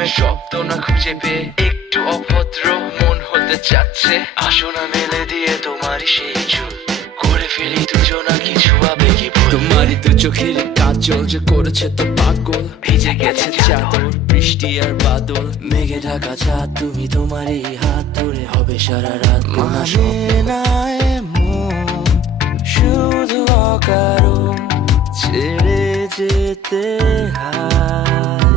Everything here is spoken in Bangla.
প্রেমের শব্দ না খুঁজে পেয়ে একটু অভদ্র মন হতে চাচ্ছে। আসো না মেলে দিয়ে তোমারই সেই চুল, করে ফেলি দুজনা কিছু আবেগী ভুল। তোমারই দু চোখের কাজল যে করেছে তো পাগল, ভিজে গেছে চাদর বৃষ্টি আর বাদল, মেঘে ঢাকা চাঁদ তুমি তোমারই হাত ধরে হবে সারা রাত। মানে না এমন শুধু অকারণ ছেড়ে যেতে হয়।